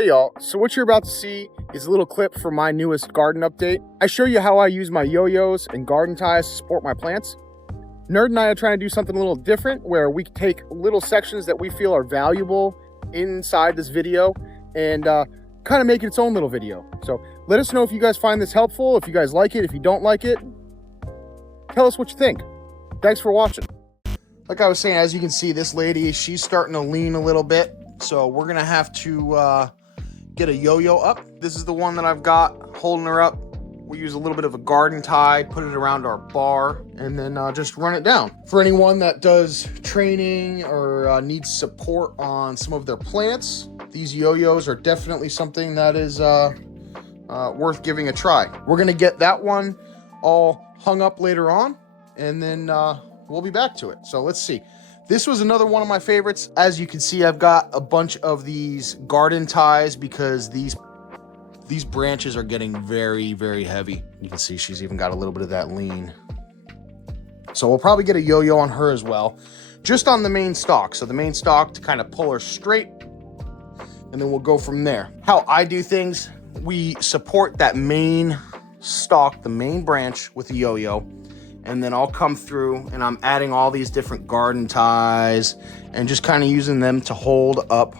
Hey y'all, so what you're about to see is a little clip from my newest garden update. I show you how I use my yo-yos and garden ties to support my plants. Nerd and I are trying to do something a little different where we take little sections that we feel are valuable inside this video and kind of make it its own little video. So let us know if you guys find this helpful, if you guys like it, if you don't like it. Tell us what you think. Thanks for watching. Like I was saying, as you can see, this lady, she's starting to lean a little bit. So we're gonna have to get a yo-yo up. This is the one that I've got holding her up. We use a little bit of a garden tie, put it around our bar, and then just run it down. For anyone that does training or needs support on some of their plants, these yo-yos are definitely something that is worth giving a try. We're gonna get that one all hung up later on, and then we'll be back to it. So let's see. This was another one of my favorites. As you can see, I've got a bunch of these garden ties because these branches are getting very, very heavy. You can see she's even got a little bit of that lean. So we'll probably get a yo-yo on her as well, just on the main stalk. So the main stalk to kind of pull her straight, and then we'll go from there. How I do things, we support that main stalk, the main branch with a yo-yo, and then I'll come through and I'm adding all these different garden ties and just kind of using them to hold up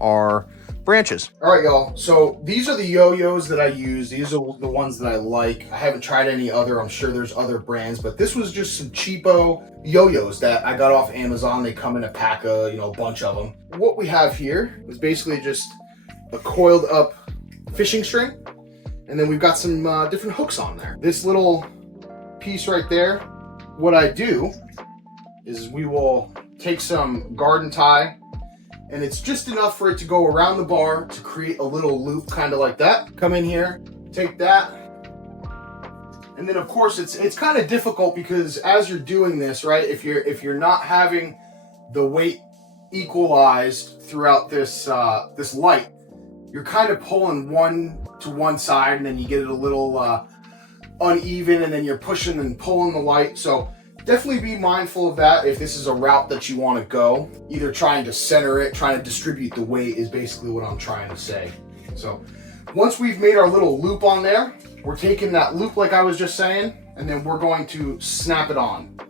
our branches. All right, y'all. So these are the yo-yos that I use. These are the ones that I like. I haven't tried any other. I'm sure there's other brands, but this was just some cheapo yo-yos that I got off Amazon. They come in a pack of, a bunch of them. What we have here is basically just a coiled up fishing string. And then we've got some different hooks on there. This little piece right there, what I do is we will take some garden tie, and it's just enough for it to go around the bar to create a little loop, kind of like that. Come in here, take that, and then of course it's kind of difficult because as you're doing this, right, if you're not having the weight equalized throughout this this light, you're kind of pulling one to one side, and then you get it a little uneven, and then you're pushing and pulling the light. So definitely be mindful of that if this is a route that you want to go. Either trying to center it, trying to distribute the weight is basically what I'm trying to say. So once we've made our little loop on there, we're taking that loop like I was just saying, and then we're going to snap it on.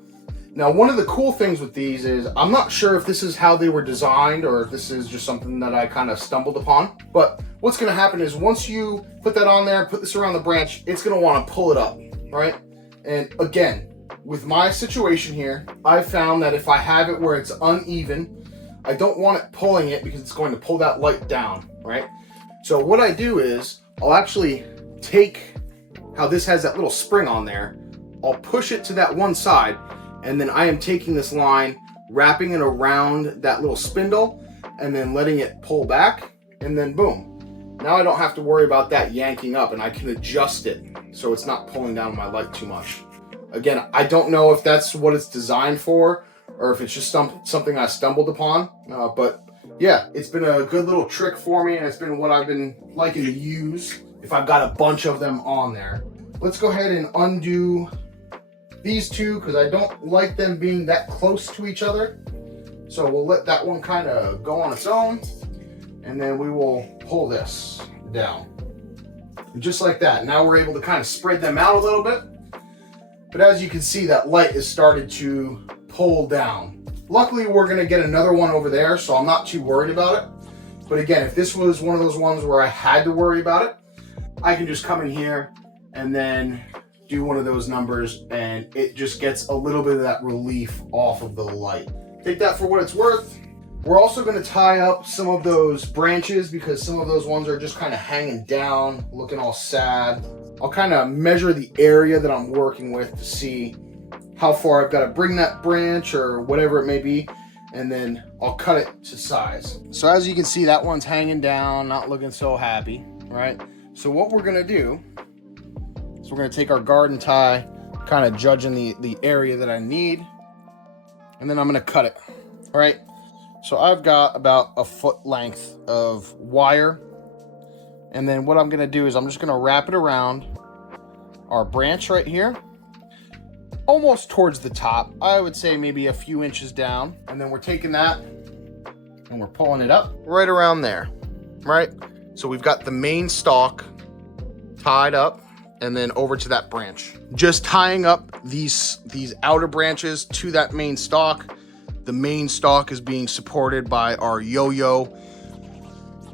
Now, one of the cool things with these is I'm not sure if this is how they were designed or if this is just something that I kind of stumbled upon, but what's going to happen is once you put that on there, put this around the branch, it's going to want to pull it up, right? And again, with my situation here, I found that if I have it where it's uneven, I don't want it pulling it because it's going to pull that light down, right? So what I do is I'll actually take how this has that little spring on there, I'll push it to that one side, and then I am taking this line, wrapping it around that little spindle, and then letting it pull back, and then boom. Now I don't have to worry about that yanking up, and I can adjust it so it's not pulling down my light too much. Again, I don't know if that's what it's designed for, or if it's just something I stumbled upon, but yeah, it's been a good little trick for me, and it's been what I've been liking to use if I've got a bunch of them on there. Let's go ahead and undo these two because I don't like them being that close to each other. So we'll let that one kind of go on its own, and then we will pull this down. And just like that. Now we're able to kind of spread them out a little bit. But as you can see, that light has started to pull down. Luckily, we're going to get another one over there, so I'm not too worried about it. But again, if this was one of those ones where I had to worry about it, I can just come in here and then do one of those numbers, and it just gets a little bit of that relief off of the light. Take that for what it's worth. We're also going to tie up some of those branches because some of those ones are just kind of hanging down, looking all sad. I'll kind of measure the area that I'm working with to see how far I've got to bring that branch or whatever it may be, and then I'll cut it to size. So as you can see, that one's hanging down, not looking so happy, right? So what we're going to do is we're going to take our garden tie, kind of judging the area that I need, and then I'm going to cut it. All right. So I've got about a foot length of wire, and then what I'm going to do is I'm just going to wrap it around our branch right here, almost towards the top. I would say maybe a few inches down, and then we're taking that and we're pulling it up right around there, right? So we've got the main stalk tied up and then over to that branch. Just tying up these outer branches to that main stalk. The main stalk is being supported by our yo-yo.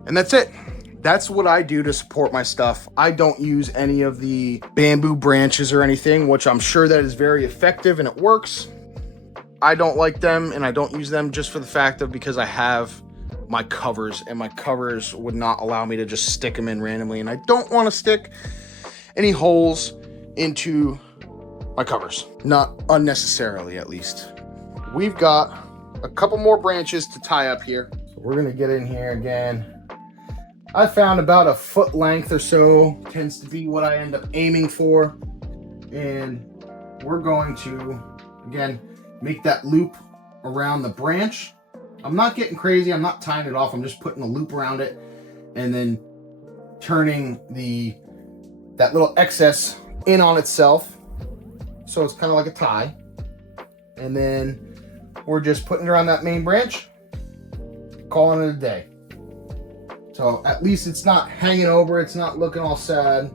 And that's it. That's what I do to support my stuff. I don't use any of the bamboo branches or anything, which I'm sure that is very effective and it works. I don't like them and I don't use them just for the fact of because I have my covers and my covers would not allow me to just stick them in randomly. And I don't want to stick any holes into my covers, not unnecessarily at least. We've got a couple more branches to tie up here. So we're gonna get in here again. I found about a foot length or so tends to be what I end up aiming for. And we're going to, again, make that loop around the branch. I'm not getting crazy. I'm not tying it off. I'm just putting a loop around it and then turning that little excess in on itself. So it's kind of like a tie. And then we're just putting it around that main branch, calling it a day. So at least it's not hanging over. It's not looking all sad,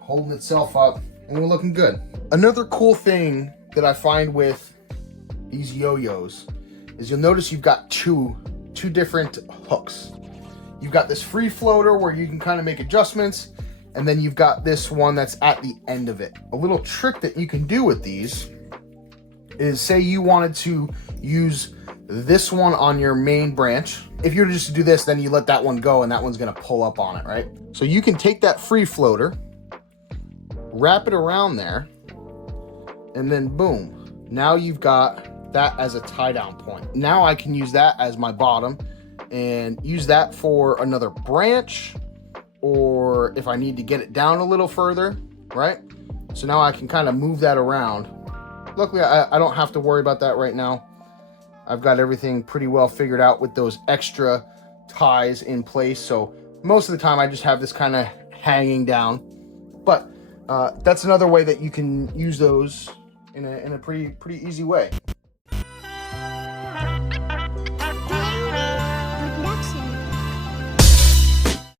holding itself up, and we're looking good. Another cool thing that I find with these yo-yos is you'll notice you've got two different hooks. You've got this free floater where you can kind of make adjustments, and then you've got this one that's at the end of it. A little trick that you can do with these is, say you wanted to use this one on your main branch. If you were just to do this, then you let that one go and that one's gonna pull up on it, right? So you can take that free floater, wrap it around there, and then boom, now you've got that as a tie down point. Now I can use that as my bottom and use that for another branch, or if I need to get it down a little further, right? So now I can kind of move that around. Luckily, I don't have to worry about that right now. I've got everything pretty well figured out with those extra ties in place. So most of the time I just have this kind of hanging down, but that's another way that you can use those in a pretty easy way.